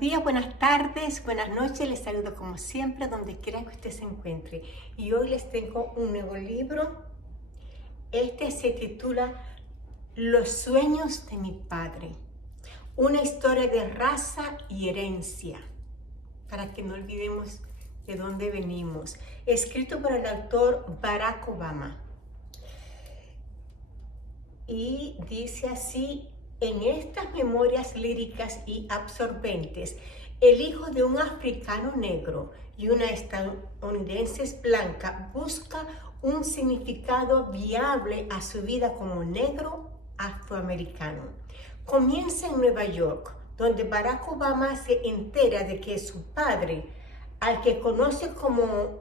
días, buenas tardes, buenas noches. Les saludo como siempre, donde quiera que usted se encuentre. Y hoy les tengo un nuevo libro. Este se titula Los sueños de mi padre. Una historia de raza y herencia, para que no olvidemos de dónde venimos. Escrito por el autor Barack Obama. Y dice así: en estas memorias líricas y absorbentes, el hijo de un africano negro y una estadounidense blanca busca un significado viable a su vida como negro afroamericano. Comienza en Nueva York, donde Barack Obama se entera de que su padre, al que conoce como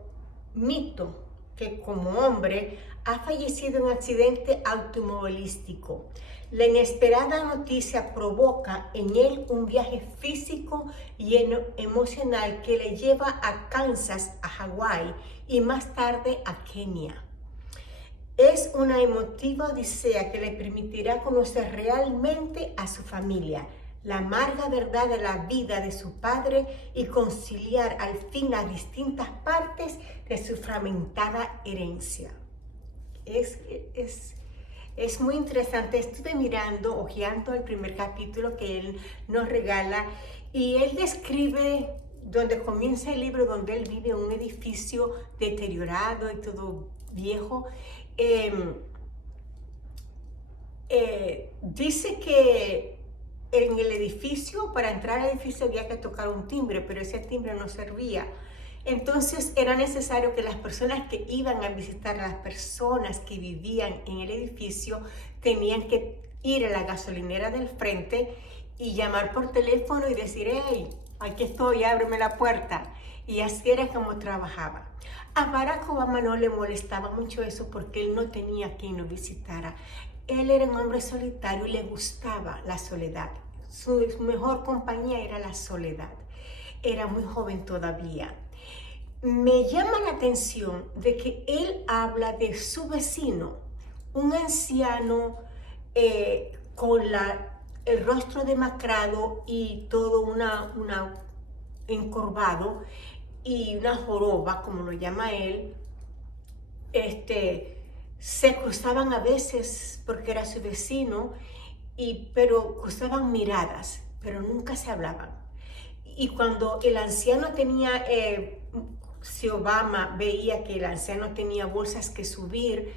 mito, que como hombre ha fallecido en un accidente automovilístico. La inesperada noticia provoca en él un viaje físico y emocional que le lleva a Kansas, a Hawái y más tarde a Kenia. Es una emotiva odisea que le permitirá conocer realmente a su familia, la amarga verdad de la vida de su padre y conciliar al fin las distintas partes de su fragmentada herencia. Es muy interesante. Estuve mirando, hojeando el primer capítulo que él nos regala y él describe donde comienza el libro, donde él vive en un edificio deteriorado y todo viejo. Dice que en el edificio, para entrar al edificio había que tocar un timbre, pero ese timbre no servía. Entonces era necesario que las personas que iban a visitar a las personas que vivían en el edificio tenían que ir a la gasolinera del frente y llamar por teléfono y decir: hey, aquí estoy, ábreme la puerta. Y así era como trabajaba. A Barack Obama no le molestaba mucho eso porque él no tenía quien lo visitara. Él era un hombre solitario y le gustaba la soledad. Su mejor compañía era la soledad. Era muy joven todavía. Me llama la atención de que él habla de su vecino, un anciano con el rostro demacrado y todo encorvado y una joroba, como lo llama él. Se cruzaban a veces porque era su vecino, pero cruzaban miradas, pero nunca se hablaban. Y cuando el anciano tenía, si Obama veía que el anciano tenía bolsas que subir,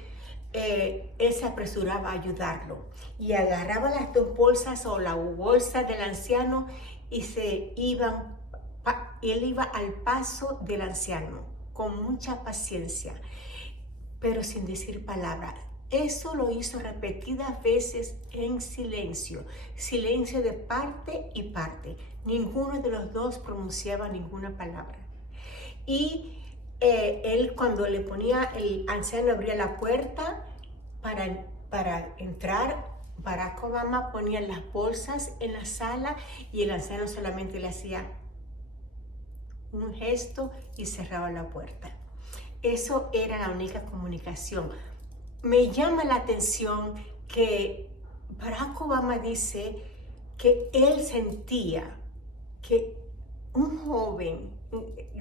él se apresuraba a ayudarlo y agarraba las dos bolsas o la bolsa del anciano y él iba al paso del anciano con mucha paciencia, pero sin decir palabra. Eso lo hizo repetidas veces en silencio, silencio de parte y parte. Ninguno de los dos pronunciaba ninguna palabra. Y él, cuando le ponía, el anciano abría la puerta para entrar, Barack Obama ponía las bolsas en la sala y el anciano solamente le hacía un gesto y cerraba la puerta. Eso era la única comunicación. Me llama la atención que Barack Obama dice que él sentía que un joven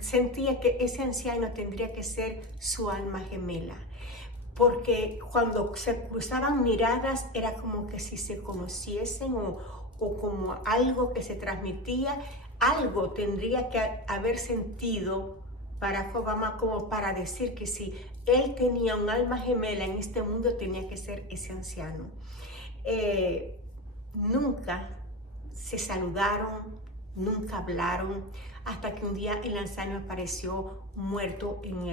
sentía que ese anciano tendría que ser su alma gemela, porque cuando se cruzaban miradas era como que si se conociesen o como algo que se transmitía, algo tendría que haber sentido Barack Obama como para decir que si él tenía un alma gemela en este mundo tenía que ser ese anciano. Nunca se saludaron, nunca hablaron, hasta que un día el anciano apareció muerto en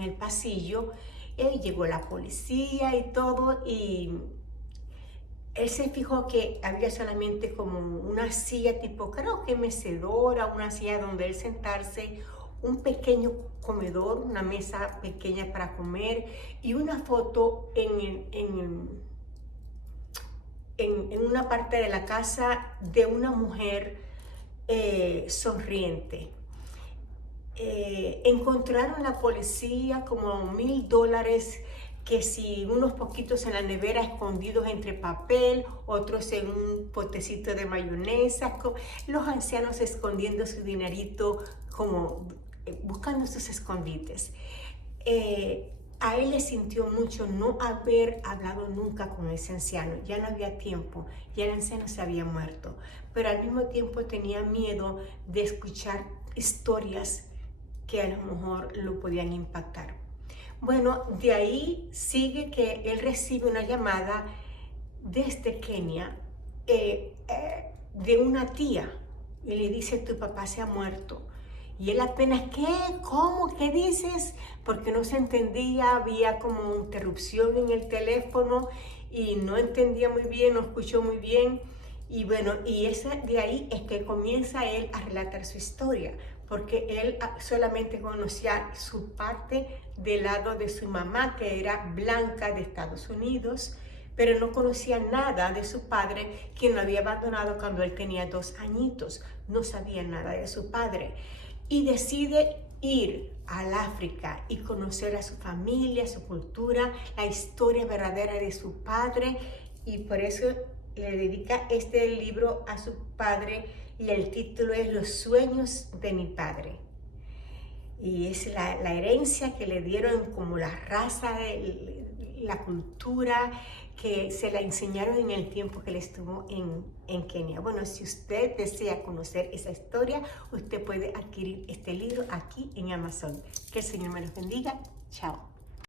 el pasillo. Llegó la policía y todo, y él se fijó que había solamente como una silla tipo, creo que mecedora, una silla donde él sentarse, un pequeño comedor, una mesa pequeña para comer y una foto en una parte de la casa de una mujer sonriente. Encontraron la policía como $1,000 que si unos poquitos en la nevera escondidos entre papel, otros en un potecito de mayonesa, los ancianos escondiendo su dinerito, como buscando sus escondites. A él le sintió mucho no haber hablado nunca con ese anciano. Ya no había tiempo, ya el anciano se había muerto, pero al mismo tiempo tenía miedo de escuchar historias que a lo mejor lo podían impactar. Bueno, de ahí sigue que él recibe una llamada desde Kenia de una tía y le dice: tu papá se ha muerto. Y él apenas, ¿qué? ¿Cómo? ¿Qué dices? Porque no se entendía, había como interrupción en el teléfono y no entendía muy bien, no escuchó muy bien. Y bueno, y de ahí es que comienza él a relatar su historia, porque él solamente conocía su parte del lado de su mamá, que era blanca de Estados Unidos, pero no conocía nada de su padre, quien lo había abandonado cuando él tenía 2 añitos. No sabía nada de su padre. Y decide ir al África y conocer a su familia, su cultura, la historia verdadera de su padre, y por eso le dedica este libro a su padre y el título es Los sueños de mi padre. Y es la herencia que le dieron, como la raza, la cultura que se la enseñaron en el tiempo que él estuvo en Kenia. Bueno, si usted desea conocer esa historia, usted puede adquirir este libro aquí en Amazon. Que el Señor me los bendiga. Chao.